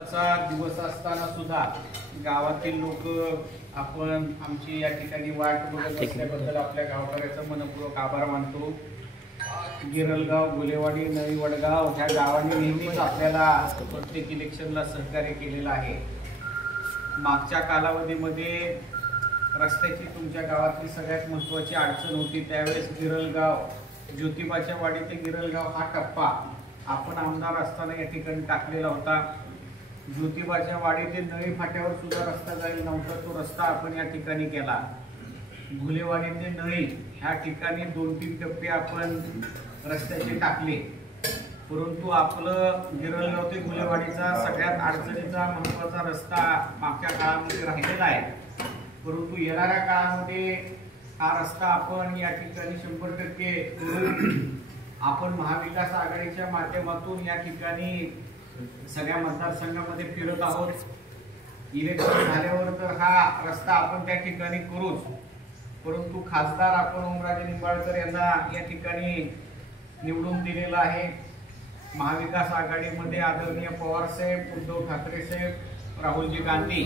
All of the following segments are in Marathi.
दिवस असताना सुद्धा गावातील लोक आपण आमची या ठिकाणी वाट बघत असल्याबद्दल आपल्या गावकऱ्याचा मनपूर्वक आभार मानतो। गिरलगाव, गोलेवाडी, नवी वडगाव ह्या गावांनी नेहमीच आपल्याला प्रत्येक इलेक्शनला सहकार्य केलेलं आहे। मागच्या कालावधीमध्ये रस्त्याची तुमच्या गावातली सगळ्यात महत्त्वाची अडचण होती। त्यावेळेस गिरलगाव, ज्योतिबाच्या वाडी ते गिरलगाव हा टप्पा आपण आमदार असताना या ठिकाणी टाकलेला होता। ज्योतिबाच्या वाडी ते नळी फाट्यावर सुद्धा रस्ता जाईल नव्हता, तो रस्ता आपण या ठिकाणी केला। गुलेवाडी ते नळी ह्या ठिकाणी 2-3 टप्पे आपण रस्त्याचे टाकले, परंतु आपलं गिरलगाव ते गुलेवाडीचा सगळ्यात अडचणीचा महत्त्वाचा रस्ता मागच्या काळामध्ये राहिलेला आहे। परंतु येणाऱ्या काळामध्ये हा रस्ता आपण या ठिकाणी 100% आपण महाविकास आघाडीच्या माध्यमातून या ठिकाणी सगळ्या मतदारसंघामध्ये फिरत आहोत। इलेक्शन झाल्यावर तर हा रस्ता आपण त्या ठिकाणी करूच, परंतु खासदार आपण ओमराजे निंबाळकर यांना या ठिकाणी निवडून दिलेला आहे। महाविकास आघाडीमध्ये आदरणीय पवार साहेब, उद्धव ठाकरे साहेब, राहुलजी गांधी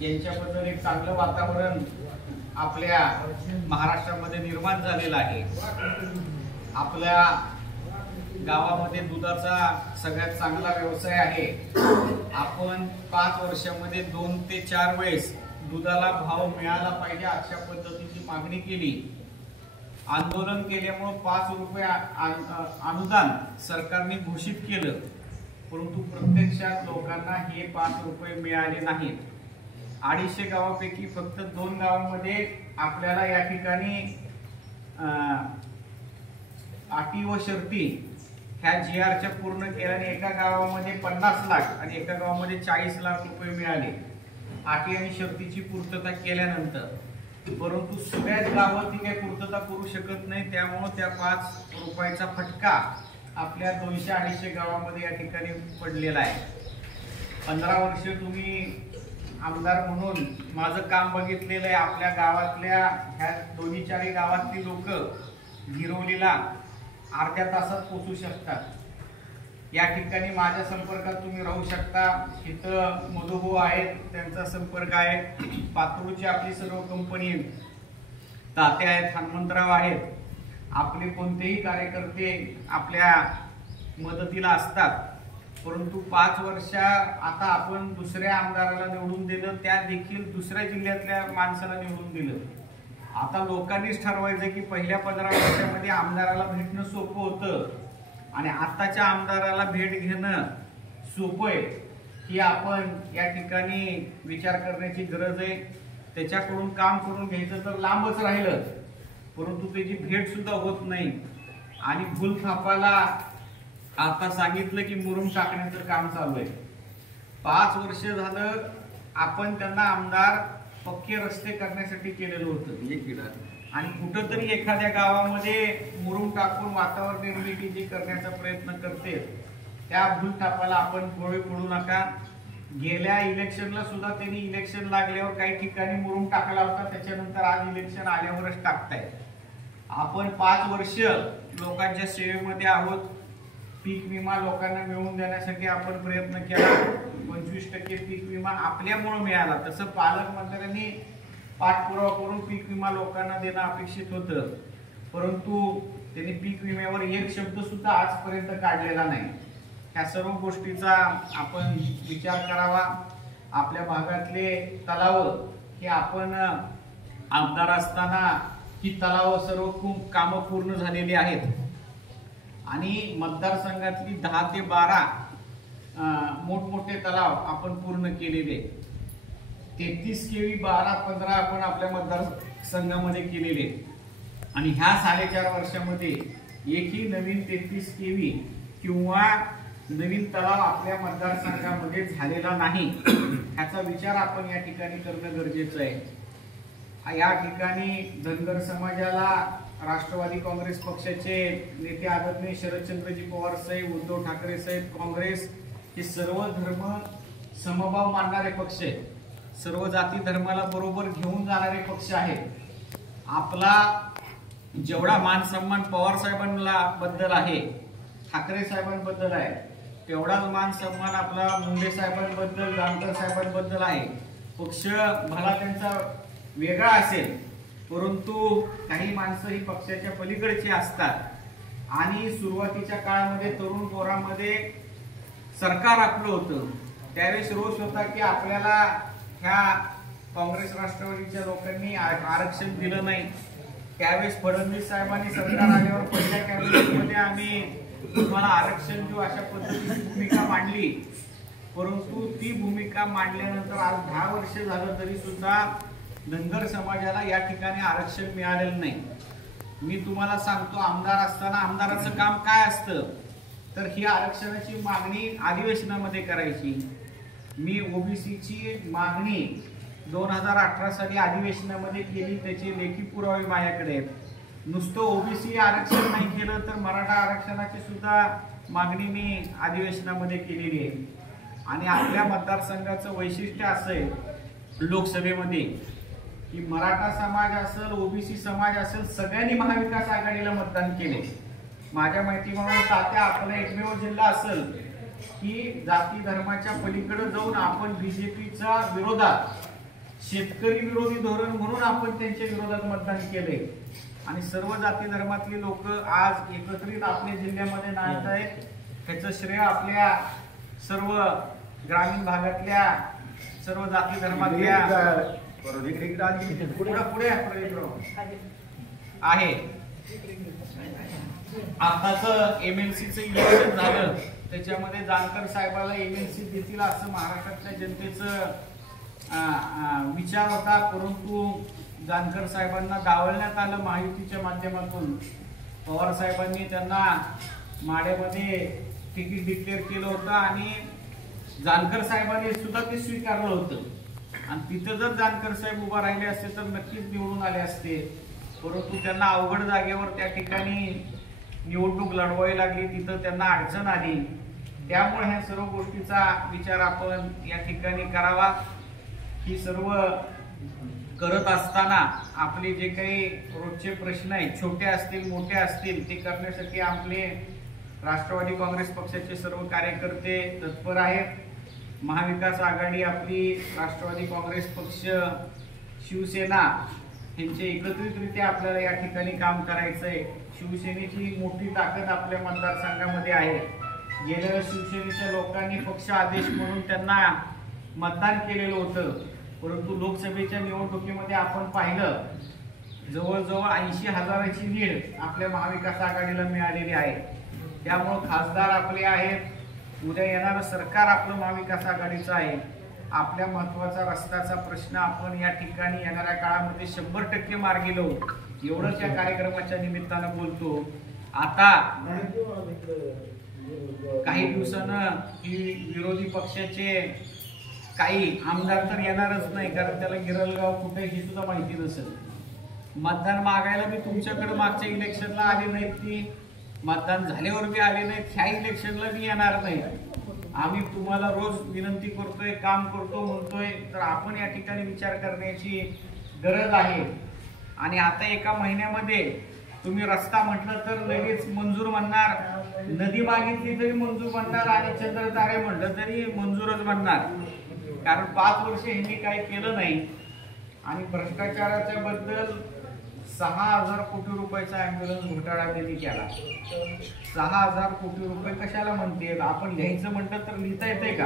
यांच्याबद्दल एक चांगलं वातावरण आपल्या महाराष्ट्रामध्ये निर्माण झालेलं आहे। आपल्या गावामध्ये दुधाचा सगळ्यात चांगला व्यवसाय आहे। आपण 5 वर्षामध्ये 2 ते 4 वेळेस दुधाला भाव मिळाला पाहिजे अशा पद्धतीची मागणी केली। आंदोलन केल्यामुळे 5 रुपये अनुदान सरकारने घोषित केलं, परंतु प्रत्यक्षात लोकांना हे 5 रुपये मिळाले नाहीत। 250 गावापैकी फक्त 2 गावांमध्ये आपल्याला या ठिकाणी अटी व शर्ती ह्या GRच्या पूर्ण केल्याने एका गावामध्ये 50 लाख आणि एका गावामध्ये 40 लाख रुपये मिळाले अटी आणि शर्तीची पूर्तता केल्यानंतर। परंतु सगळ्याच गावं ती काही पूर्तता करू शकत नाही, त्यामुळे त्या 5 रुपयाचा फटका आपल्या 200-250 गावामध्ये या ठिकाणी पडलेला आहे। 15 वर्ष तुम्ही आमदार म्हणून माझं काम बघितलेलं आहे। आपल्या गावातल्या ह्या 2-4 गावातली लोक गिरवलीला अर्ध्या तासात पोहोचू शकतात। या ठिकाणी माझ्या संपर्कात तुम्ही राहू शकता। इथं मधुभाऊ आहेत, त्यांचा संपर्क आहे। पातूरची आपली सर्व कंपनी, तात्या आहेत, हनुमंतराव आहेत, आपले कोणतेही कार्यकर्ते आपल्या मदतीला असतात। परंतु 5 वर्ष आता आपण दुसऱ्या आमदाराला निवडून दिलं, त्या देखील दुसऱ्या जिल्ह्यातल्या माणसाला निवडून दिलं। आता लोकांनीच ठरवायचं की पहिल्या 15 वर्षामध्ये आमदाराला भेटणं सोपं होतं आणि आताच्या आमदाराला भेट घेणं सोपं आहे, ही आपण या ठिकाणी विचार करण्याची गरज आहे। त्याच्याकडून काम करून घ्यायचं तर लांबच राहिलं, परंतु त्याची भेट सुद्धा होत नाही। आणि भूलथापाला आता सांगितलं की मुरुम टाकण्याचं काम चालू आहे। 5 वर्ष झालं आपण त्यांना आमदार पक्के रस्ते करण्यासाठी केलेलं होतं आणि कुठंतरी एखाद्या गावामध्ये मुरुम टाकून वातावरण निर्मिती जी करण्याचा प्रयत्न करते, त्या भूलथापाला आपण गोळे पडू नका। गेल्या इलेक्शनला सुद्धा त्यांनी इलेक्शन लागल्यावर काही ठिकाणी मुरुम टाकला होता, त्याच्यानंतर आज इलेक्शन आल्यावरच टाकताय। आपण 5 वर्ष लोकांच्या सेवेमध्ये आहोत। पीक विमा लोकांना मिळवून देण्यासाठी आपण प्रयत्न केला। 25% पीक विमा आपल्यामुळे मिळाला। तसं पालकमंत्र्यांनी पाठपुरावा करून पीक विमा लोकांना देणं अपेक्षित होतं, परंतु त्यांनी पीक विम्यावर एक शब्द सुद्धा आजपर्यंत काढलेला नाही। ह्या सर्व गोष्टीचा आपण विचार करावा। आपल्या भागातले तलाव हे आपण आमदार असताना ही तलाव सर्व खूप कामं पूर्ण झालेली आहेत आणि मतदारसंघातली 10 ते 12 मोठमोठे तलाव आपण पूर्ण केलेले। 33 केवी 12-15 आपण आपल्या मतदारसंघामध्ये केलेले आणि ह्या 4.5 वर्षामध्ये एकही नवीन 33 केवी किंवा नवीन तलाव आपल्या मतदारसंघामध्ये झालेला नाही। ह्याचा विचार आपण या ठिकाणी करणं गरजेचं आहे। या ठिकाणी धनगर समाजाला राष्ट्रवादी काँग्रेस पक्षाचे नेते आदरणीय शरदचंद्रजी पवार साहेब, उद्धव ठाकरे साहेब, काँग्रेस हे सर्व धर्म समभाव मानणारे पक्ष आहेत। सर्व जाती धर्माला बरोबर घेऊन जाणारे पक्ष आहेत। आपला जेवढा मान सन्मान पवार साहेबांना बद्दल आहे, ठाकरे साहेबांबद्दल आहे, तेवढाच मान सन्मान आपला मुंडे साहेबांबद्दल, जानकर साहेबांबद्दल आहे. पक्ष भला त्यांचा वेगळा असेल, परंतु काही माणसं ही पक्षाच्या पलीकडची असतात आणि सुरुवातीच्या काळामध्ये तरुण पोरामध्ये सरकार आपलं होतं, त्यावेळेस रोष होता की आपल्याला ह्या काँग्रेस राष्ट्रवादीच्या लोकांनी आरक्षण दिलं नाही. त्यावेळेस फडणवीस साहेबांनी सरकार आल्यावर पहिल्या कॅबिनेटमध्ये आम्ही तुम्हाला आरक्षण देऊ अशा पद्धतीची भूमिका मांडली. परंतु ती भूमिका मांडल्यानंतर आज 10 वर्ष झालं तरी सुद्धा धनगर समाजाला या ठिकाणी आरक्षण मिळालेलं नाही. मी तुम्हाला सांगतो, आमदार असताना आमदाराचं काम काय असतं तर ही आरक्षणाची मागणी अधिवेशनामध्ये करायची. मी ओबीसीची मागणी 2018 साली अधिवेशनामध्ये केली, त्याचे लेखी पुरावे माझ्याकडे आहेत. नुसतं ओबीसी आरक्षण नाही केलं तर मराठा आरक्षणाची सुद्धा मागणी मी अधिवेशनामध्ये केलेली आहे. आणि आपल्या मतदारसंघाचं वैशिष्ट्य असं आहे लोकसभेमध्ये की मराठा समाज असेल, ओबीसी समाज असेल, सगळ्यांनी महाविकास आघाडीला मतदान केले. माझ्या माहितीप्रमाणे तात्या आपला एकमेव जिल्हा असेल की जाती धर्माच्या पलीकडे जाऊन आपण बीजेपीच्या विरोधात शेतकरी विरोधी धोरण म्हणून आपण त्यांच्या विरोधात मतदान केले आणि सर्व जाती धर्मातली लोक आज एकत्रित आपल्या जिल्ह्यामध्ये नाचत आहेत. त्याचं श्रेय आपल्या सर्व ग्रामीण भागातल्या सर्व जाती धर्मातल्या पुढे आहे. आताच एमएलसीचं इलेक्शन झालं, त्याच्यामध्ये जानकर साहेबाला एमएलसी देतील असं महाराष्ट्रातल्या जनतेचं विचार होता, परंतु जानकर साहेबांना डावलण्यात आलं महायुतीच्या माध्यमातून. पवार साहेबांनी त्यांना माड्यामध्ये तिकीट डिक्लेअर केलं होतं आणि जानकर साहेबांनी सुद्धा ते स्वीकारलं होतं आणि तिथं जर जानकर साहेब उभा राहिले असते तर नक्कीच निवडून आले असते. परंतु त्यांना अवघड जागेवर त्या ठिकाणी निवडणूक लढवावी लागली, तिथं त्यांना अडचण आली. त्यामुळे ह्या सर्व गोष्टीचा विचार आपण या ठिकाणी करावा. ही सर्व करत असताना आपले जे काही रोजचे प्रश्न आहेत, छोटे असतील मोठे असतील, ते करण्यासाठी आपले राष्ट्रवादी काँग्रेस पक्षाचे सर्व कार्यकर्ते तत्पर आहेत. महाविकास आघाडी आपली राष्ट्रवादी काँग्रेस पक्ष, शिवसेना यांचे एकत्रितरित्या आपल्याला या ठिकाणी काम करायचंय. शिवसेनेची मोठी ताकद आपल्या मतदारसंघामध्ये आहे. गेल्या शिवसेनेच्या लोकांनी पक्ष आदेश म्हणून त्यांना मतदान केलेलं होतं, परंतु लोकसभेच्या निवडणुकीमध्ये आपण पाहिलं जवळजवळ 80,000ची लीड आपल्या महाविकास आघाडीला मिळालेली आहे. त्यामुळे खासदार आपले आहेत, उद्या येणारं सरकार आपलं महाविकास आघाडीचं आहे. आपल्या महत्वाचा रस्त्याचा प्रश्न आपण या ठिकाणी येणाऱ्या काळामध्ये 100% मार्गी लावू, एवढंच या कार्यक्रमाच्या निमित्तानं बोलतो. आता काही दिवसानं ही विरोधी पक्षाचे काही आमदार तर येणारच नाही, कारण त्याला गिरलगाव कुठे ही सुद्धा माहिती नसेल. मतदान मागायला मी तुमच्याकडे मागच्या इलेक्शनला आले नाहीत, ती मतदान झाल्यावर बी आले नाहीत, ह्या इलेक्शनला मी येणार नाही. आम्ही तुम्हाला रोज विनंती करतोय, काम करतो म्हणतोय, तर आपण या ठिकाणी विचार करण्याची गरज आहे. आणि आता एका महिन्यामध्ये तुम्ही रस्ता म्हटलं तर लगेच मंजूर म्हणणार, नदी मागितली तरी मंजूर म्हणणार आणि चंद्रतारे म्हटलं तरी मंजूरच म्हणणार, कारण 5 वर्ष यांनी काही केलं नाही. आणि भ्रष्टाचाराच्या बद्दल 6,000 कोटी रुपयाचा ॲम्ब्युलन्स घोटाळा त्यांनी केला. 6,000 कोटी रुपये कशाला म्हणते, आपण घ्यायचं म्हटलं तर लिहिता येते का?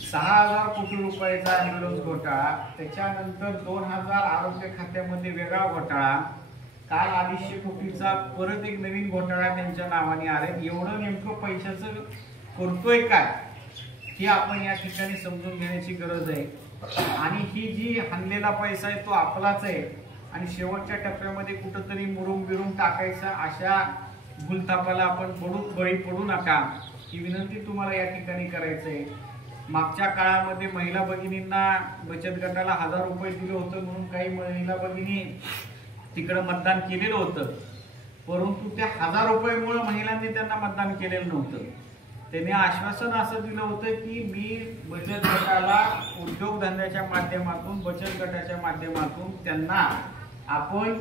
6,000 कोटी रुपयाचा ॲम्ब्युलन्स घोटाळा, त्याच्यानंतर 2,000 आरोग्य खात्यामध्ये वेगळा घोटाळा, काल 250 कोटीचा परत एक नवीन घोटाळा त्यांच्या नावाने आले. एवढं नेमकं पैशाचं करतोय काय हे आपण या ठिकाणी समजून घेण्याची गरज आहे. आणि ही जी हल्लेला पैसा आहे तो आपलाच आहे आणि शेवटच्या टप्प्यामध्ये कुठंतरी मुरुम बिरुम टाकायचा अशा भूलथापाला आपण बळी पडू नका, ही विनंती तुम्हाला या ठिकाणी करायचंय. मागच्या काळामध्ये महिला भगिनींना बचत गटाला 1,000 रुपये दिले होतं म्हणून काही महिला भगिनी तिकडे मतदान केलेलं होतं, परंतु त्या 1,000 रुपयामुळे महिलांनी त्यांना मतदान केलेलं नव्हतं. त्यांनी आश्वासन असं दिलं होतं की मी बचत गटाला उद्योगधंद्याच्या माध्यमातून, बचत गटाच्या माध्यमातून त्यांना आपण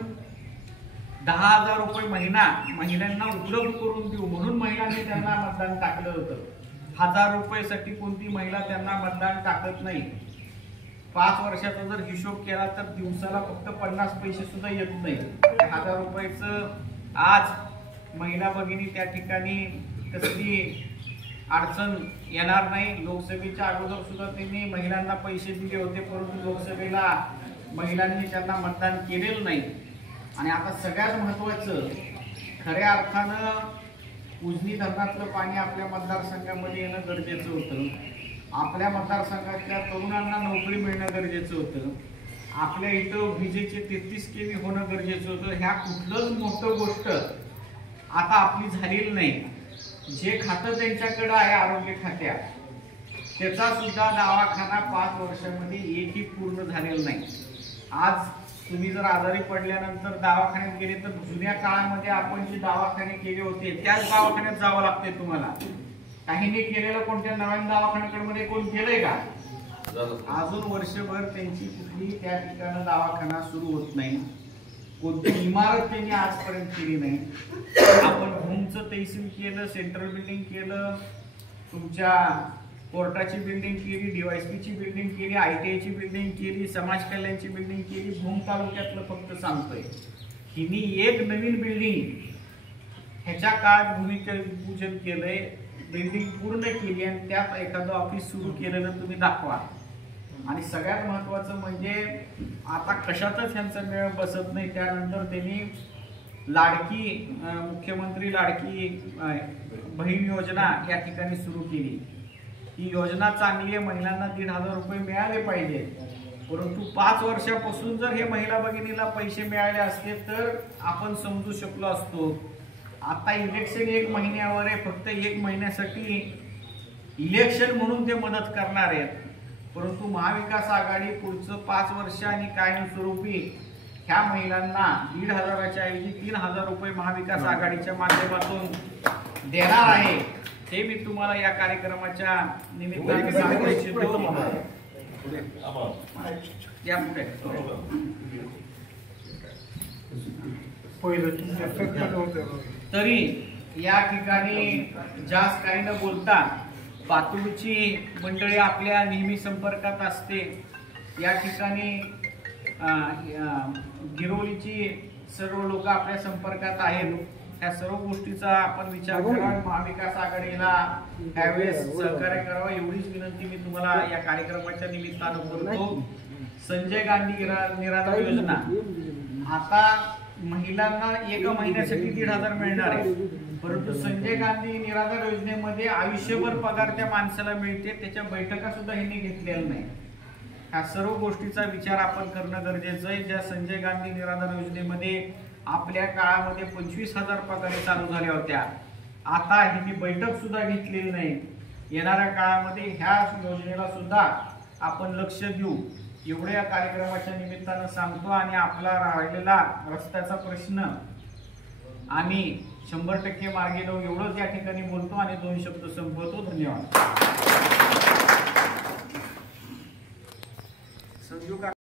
10,000 रुपये महिलांना उपलब्ध करून देऊ म्हणून महिलांनी त्यांना मतदान टाकलं होतं. 1,000 रुपयासाठी कोणती महिला त्यांना मतदान टाकत नाही. 5 वर्षाचा जर हिशोब केला तर दिवसाला फक्त 50 पैसे सुद्धा येत नाही. 1,000 रुपयाचं आज महिला भगिनी त्या ठिकाणी कसली अडचण येणार नाही. लोकसभेच्या अगोदर सुद्धा त्यांनी महिलांना पैसे दिले होते, परंतु लोकसभेला महिलांनी त्यांना मतदान केलेलं नाही. आणि आता सगळ्यात महत्वाचं, खऱ्या अर्थानं उजनी धरणातलं पाणी आपल्या मतदारसंघामध्ये येणं गरजेचं होतं. आपल्या मतदारसंघातल्या तरुणांना नोकरी मिळणं गरजेचं होतं. आपल्या इथं विजेचे 33 kV होणं गरजेचं होतं. ह्या कुठलंच मोठं गोष्ट आता आपली झालेली नाही. जे खातं त्यांच्याकडे आहे आरोग्य खात्यात, त्याचा सुद्धा दवाखाना 5 वर्षामध्ये एकही पूर्ण झालेला नाही. आज तुम्ही जर आजारी पडल्यानंतर दवाखान्यात गेले तर जुन्या काळामध्ये आपण जे दवाखाने केले होते त्याच दवाखान्यात जावं लागते तुम्हाला. काहींनी केलेलं कोणत्या नवीन दवाखान्याकडे कोण केलंय का? अजून वर्षभर त्यांची कुठली त्या ठिकाणी दवाखाना सुरू होत नाही. कोणती इमारत त्यांनी आजपर्यंत केली नाही. आपण भूमचं तहसील केलं, सेंट्रल बिल्डिंग केलं, तुमच्या कोर्टाची बिल्डिंग केली, DYSPची बिल्डिंग केली, ITIची बिल्डिंग केली, समाज कल्याणची बिल्डिंग केली. भूम तालुक्यातलं फक्त सांगतोय हिनी एक नवीन बिल्डिंग ह्याच्या काळात भूमिपूजन केलंय, बिल्डिंग पूर्ण केली आणि त्यात एखादं ऑफिस सुरू केलेलं तुम्ही दाखवा. आणि सगळ्यात महत्वाचं म्हणजे आता कशातच ह्यांचा मेळ बसत नाही. त्यानंतर त्यांनी लाडकी मुख्यमंत्री लाडकी बहीण योजना या ठिकाणी सुरू केली. ही योजना चांगली आहे, महिलांना 1,500 रुपये मिळाले पाहिजे. परंतु 5 वर्षापासून जर हे महिला भगिनीला पैसे मिळाले असते तर आपण समजू शकलो असतो. आता इलेक्शन 1 महिन्यावर आहे, फक्त 1 महिन्यासाठी इलेक्शन म्हणून ते मदत करणार आहेत. परंतु महाविकास आघाडी पुढचं 5 वर्ष आणि कायमस्वरूपी ह्या महिलांना 1,500च्या ऐवजी 3,000 रुपये महाविकास आघाडीच्या माध्यमातून देणार आहे. हे मी तुम्हाला या कार्यक्रमाच्या निमित्ताने सांगू इच्छितो. तरी या ठिकाणी जास्त काही न बोलता पातूरची मंडळी आपल्या नेहमी संपर्कात असते. या ठिकाणी गिरोलीची सर्व लोक आपल्या संपर्कात आहेत. ह्या सर्व गोष्टीचा आपण विचार करा. महाविकास आघाडीला त्यावेळेस सहकार्य करावं एवढीच विनंती मी तुम्हाला या कार्यक्रमाच्या निमित्तानं करतो. संजय गांधी निराधार योजना आता महिलांना 1 महिन्यासाठी 1,500 मिळणार आहे. परंतु संजय गांधी निराधार योजनेमध्ये आयुष्यभर पगार त्या माणसाला मिळते. त्याच्या बैठका सुद्धा ह्यांनी घेतलेल्या नाही. ह्या सर्व गोष्टीचा विचार आपण करणं गरजेचं आहे. ज्या संजय गांधी निराधार योजनेमध्ये आपल्या काळामध्ये 25,000 पगारी चालू झाल्या होत्या, आता ह्यांनी बैठक सुद्धा घेतलेली नाही. येणाऱ्या काळामध्ये ह्या योजनेला सुद्धा आपण लक्ष देऊ एवढ्या कार्यक्रमाच्या निमित्तानं सांगतो. आणि आपला राहिलेला रस्त्याचा प्रश्न आणि 100% मार्गी लावू एवढंच या ठिकाणी बोलतो आणि 2 शब्द संपवतो. धन्यवाद. संजू